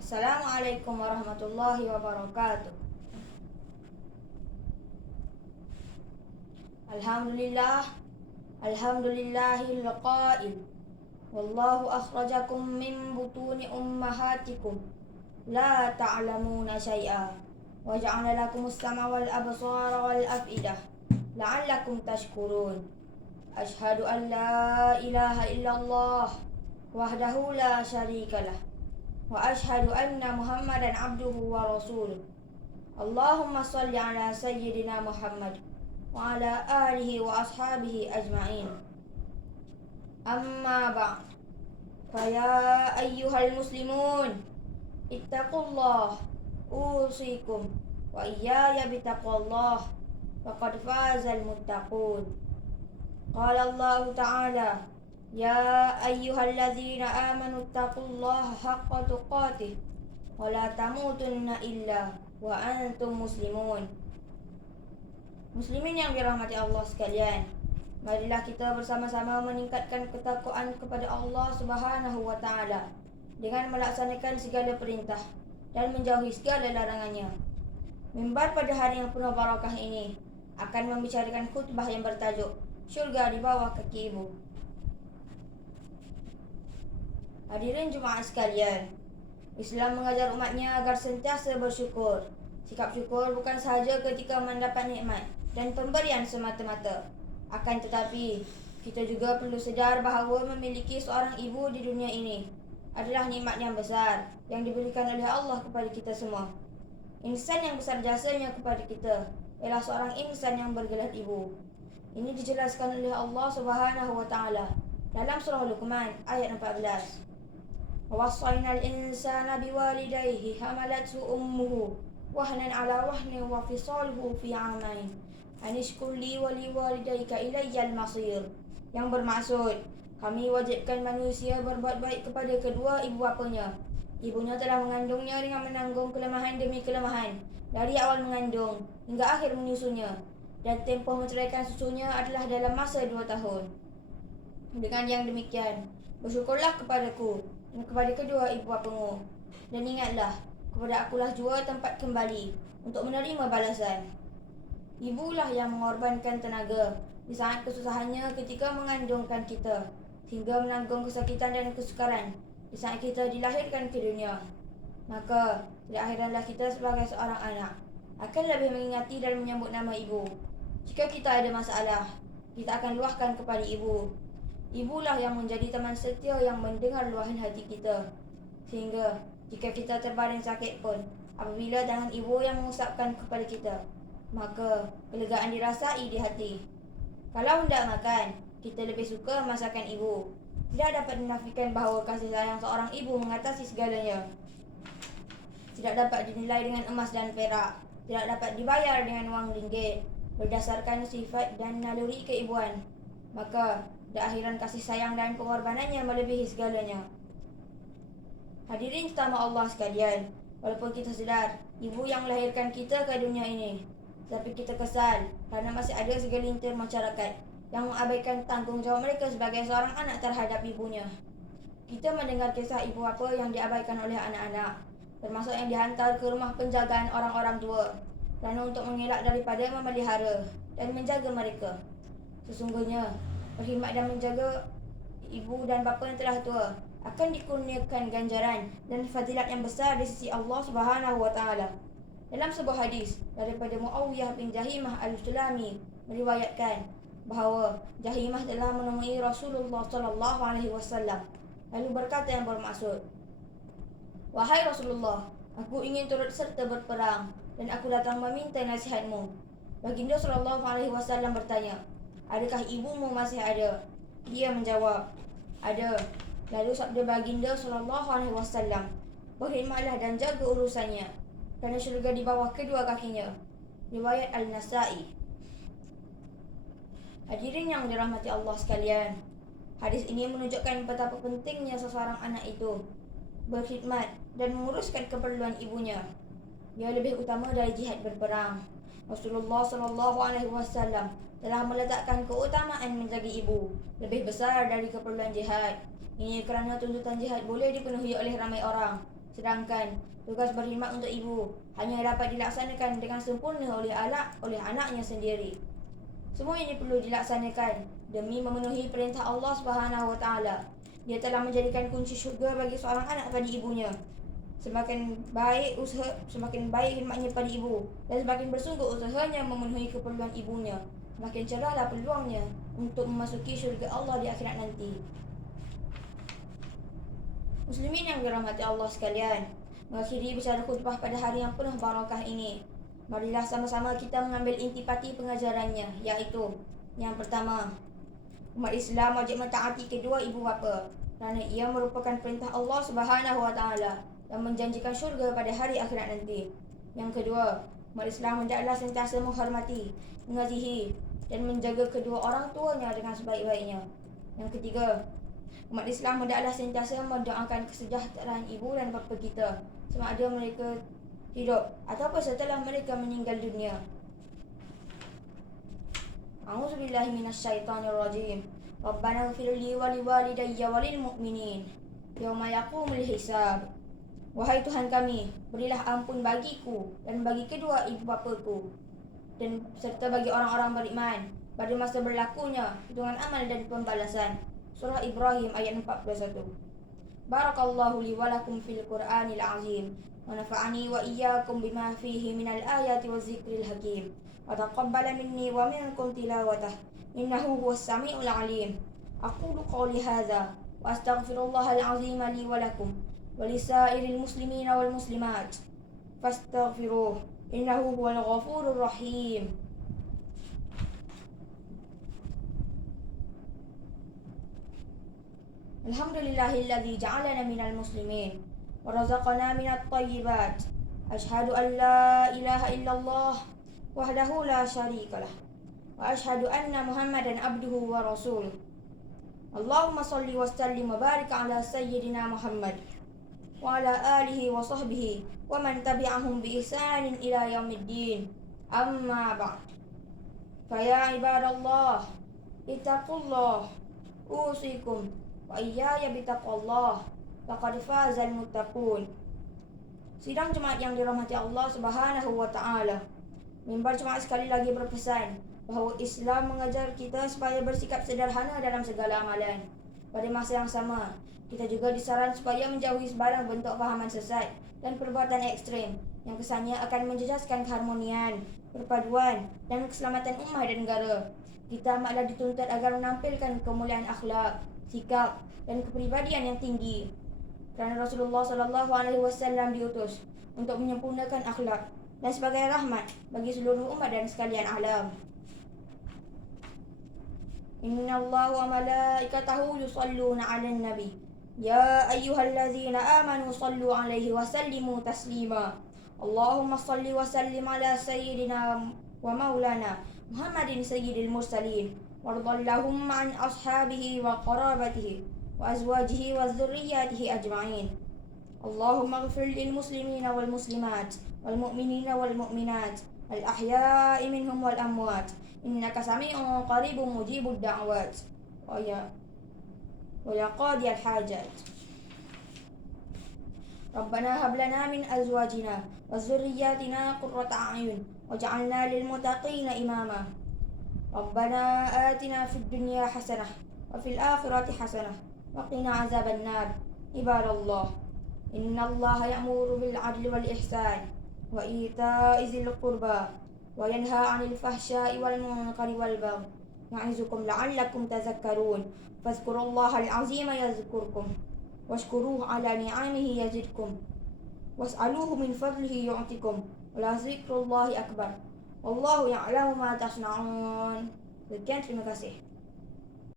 Assalamualaikum warahmatullahi wabarakatuh. Alhamdulillah, alhamdulillahil qail. Wallahu akhrajakum min butuni ummahatikum la ta'lamuna syai'a wa ja'ala lakumus sam'a wal absara wal af'idah la'allakum tashkurun. Ashhadu an la ilaha illallah wahdahu la syarikalah wa ashhadu anna Muhammadan abduhu wa rasuluh. Allahumma salli ala sayyidina Muhammad wa ala alihi wa ashabihi ajma'in. Amma ba'd. Faya ayyuhal muslimun, ittaqullah usikum wa iyaya bitaqwallah faqad fazal muttaqun. Qala Allah ta'ala, ya ayyuhalladzina amanu ittaqullaha haqqa tuqatih wa la tamutunna illa wa antum muslimun. Muslimin yang dirahmati Allah sekalian, marilah kita bersama-sama meningkatkan ketakwaan kepada Allah Subhanahu wa taala dengan melaksanakan segala perintah dan menjauhi segala larangannya. Mimbar pada hari yang penuh barakah ini akan membicarakan khutbah yang bertajuk Syurga di bawah kaki ibu. Hadirin jemaah sekalian, Islam mengajar umatnya agar sentiasa bersyukur. Sikap syukur bukan sahaja ketika mendapat nikmat dan pemberian semata-mata. Akan tetapi, kita juga perlu sedar bahawa memiliki seorang ibu di dunia ini adalah nikmat yang besar yang diberikan oleh Allah kepada kita semua. Insan yang besar jasanya kepada kita ialah seorang insan yang bergelar ibu. Ini dijelaskan oleh Allah Subhanahu wa taala dalam surah Luqman ayat 14. Wawasainal insana biwalidayhi hamalathu ummuhu wahnan ala wahnin wa fisaluhu fi 'amain anishkur li wa liwalidayka ilayyal masir, yang bermaksud kami wajibkan manusia berbuat baik kepada kedua ibu bapanya. Ibunya telah mengandungnya dengan menanggung kelemahan demi kelemahan dari awal mengandung hingga akhir menyusunya, dan tempoh menceraikan susunya adalah dalam masa 2 tahun. Dengan yang demikian, bersyukurlah kepadaku dan kepada kedua ibu bapamu, dan ingatlah kepada akulah jua tempat kembali untuk menerima balasan. Ibulah yang mengorbankan tenaga di saat kesusahannya ketika mengandungkan kita, sehingga menanggung kesakitan dan kesukaran di saat kita dilahirkan ke dunia. Maka, tidak heranlah kita sebagai seorang anak akan lebih mengingati dan menyambut nama ibu. Jika kita ada masalah, kita akan luahkan kepada ibu. Ibulah yang menjadi teman setia yang mendengar luahan hati kita. Sehingga, jika kita terbaring sakit pun, apabila tangan ibu yang mengusapkan kepada kita, maka kelegaan dirasai di hati. Kalau hendak makan, kita lebih suka masakan ibu. Tidak dapat dinafikan bahawa kasih sayang seorang ibu mengatasi segalanya. Tidak dapat dinilai dengan emas dan perak, tidak dapat dibayar dengan wang ringgit. Berdasarkan sifat dan naluri keibuan, maka akhiran kasih sayang dan pengorbanannya melebihi segalanya. Hadirin utama Allah sekalian, walaupun kita sedar ibu yang melahirkan kita ke dunia ini, tapi kita kesal kerana masih ada segelintir masyarakat yang mengabaikan tanggungjawab mereka sebagai seorang anak terhadap ibunya. Kita mendengar kisah ibu bapa yang diabaikan oleh anak-anak, termasuk yang dihantar ke rumah penjagaan orang-orang tua kerana untuk mengelak daripada memelihara dan menjaga mereka. Sesungguhnya, berkhidmat dan menjaga ibu dan bapa yang telah tua akan dikurniakan ganjaran dan fadilat yang besar di sisi Allah Subhanahu wa taala. Dalam sebuah hadis daripada Muawiyah bin Jahimah al-Sulami meriwayatkan bahawa Jahimah telah menemui Rasulullah sallallahu alaihi wasallam lalu berkata yang bermaksud, "Wahai Rasulullah, aku ingin turut serta berperang dan aku datang meminta nasihatmu." Baginda sallallahu alaihi wasallam bertanya, "Adakah ibumu masih ada?" Dia menjawab, "Ada." Lalu sabda baginda sallallahu alaihi wasallam, "Berkhidmatlah dan jaga urusannya, kerana syurga di bawah kedua kakinya." Riwayat Al-Nasa'i. Hadirin yang dirahmati Allah sekalian, hadis ini menunjukkan betapa pentingnya seseorang anak itu berkhidmat dan menguruskan keperluan ibunya. Ia lebih utama dari jihad berperang. Rasulullah sallallahu alaihi wasallam telah meletakkan keutamaan menjaga ibu lebih besar dari keperluan jihad. Ini kerana tuntutan jihad boleh dipenuhi oleh ramai orang, Sedangkan tugas berkhidmat untuk ibu hanya dapat dilaksanakan dengan sempurna oleh anaknya sendiri. Semua ini perlu dilaksanakan demi memenuhi perintah Allah Subhanahu Wa Taala. Dia telah menjadikan kunci syurga bagi seorang anak pada ibunya. Semakin baik khidmatnya pada ibu dan semakin bersungguh usahanya memenuhi keperluan ibunya, semakin cerahlah peluangnya untuk memasuki syurga Allah di akhirat nanti. Muslimin yang dirahmati Allah sekalian, mengakhiri bicara khutbah pada hari yang penuh barakah ini, marilah sama-sama kita mengambil intipati pengajarannya, iaitu yang pertama, umat Islam wajib mentaati kedua ibu bapa kerana ia merupakan perintah Allah Subhanahu Wa Taala dan menjanjikan syurga pada hari akhirat nanti. Yang kedua, umat Islam hendaklah sentiasa menghormati, mengasihi dan menjaga kedua orang tuanya dengan sebaik-baiknya. Yang ketiga, umat Islam hendaklah sentiasa mendoakan kesejahteraan ibu dan bapa kita sama ada mereka hidup ataupun setelah mereka meninggal dunia. A'udzubillahi minasyaitonirrajim. Rabbana ighfir li wa liwalidayya walil mu'minin yauma yaqumul hisab. Wahai Tuhan kami, berilah ampun bagiku dan bagi kedua ibu bapaku dan serta bagi orang-orang beriman pada masa berlakunya hitungan amal dan pembalasan. Surah Ibrahim ayat 41. Barakallahu li wa lakum fil Qur'anil azim wa nafa'ani wa iyyakum bima fihi minal ayati waz zikril hakim wa taqabbala minni wa minkum tilawatah innahu huwas samiul alim. Aqulu qawli hadza wa astaghfirullahal azim li wa lakum ولسائر المسلمين والمسلمات فاستغفروه إنه هو الغفور الرحيم. الحمد لله الذي جعلنا من المسلمين ورزقنا من الطيبات. أشهد أن لا إله إلا الله وحده لا شريك له وأشهد أن محمدا عبده ورسوله. اللهم صل وسلم وبارك على سيدنا محمد وعلى آله وصحبه ومن تبعهم بإحسان إلى يوم الدين. أما بعد، فيا عباد الله اتقوا الله أوصيكم وإياي بتقوى الله فقد فاز المتقون. Sidang jemaat yang dirahmati Allah Subhanahu Wa Taala, mimbar jemaat sekali lagi berpesan bahawa Islam mengajar kita supaya bersikap sederhana dalam segala amalan. Pada masa yang sama, kita juga disaran supaya menjauhi sebarang bentuk fahaman sesat dan perbuatan ekstrem yang kesannya akan menjejaskan keharmonian, perpaduan dan keselamatan ummah dan negara. Kita amatlah dituntut agar menampilkan kemuliaan akhlak, sikap dan kepribadian yang tinggi. Kerana Rasulullah SAW diutus untuk menyempurnakan akhlak dan sebagai rahmat bagi seluruh umat dan sekalian alam. Inna Allah wa malaikatahu yusalluna 'alan nabi ya ayyuhallazina amanu sallu 'alaihi wa sallimu taslima. Allahumma salli wa sallim ala sayyidina wa maulana Muhammadin sayyidil mursalin wardallahum an ashabihi wa qarabatihi wa azwajihi wa dhurriyyatihi ajma'in. Allahumma ighfir lil muslimina wal muslimat wal mu'minina wal mu'minat al ahya'i minhum wal amwat innaka sami'un qaribun mujibud da'wat wa ya qadiyal hajat. Rabbana hab lana min azwajina wa dhurriyyatina qurrata a'yun waj'alna lil muttaqina imama. Rabbana atina fid dunya hasanah wa fil akhirati hasanah wa qina azaban nar. Ibadallah, innallaha ya'muru bil 'adli wal ihsan wa ita'i dzil qurba wa yanha 'anil fahsya'i wal munkari wal baghi ya'izukum la'allakum tadhakkarun. Fadhkurullahal 'azima yadhkurkum washkuruhu 'ala ni'amihi yazidkum was'aluhu min fadlihi yu'tikum wa la dzikrullahi akbar wallahu ya'lamu ma tasna'un. Sekian, terima kasih.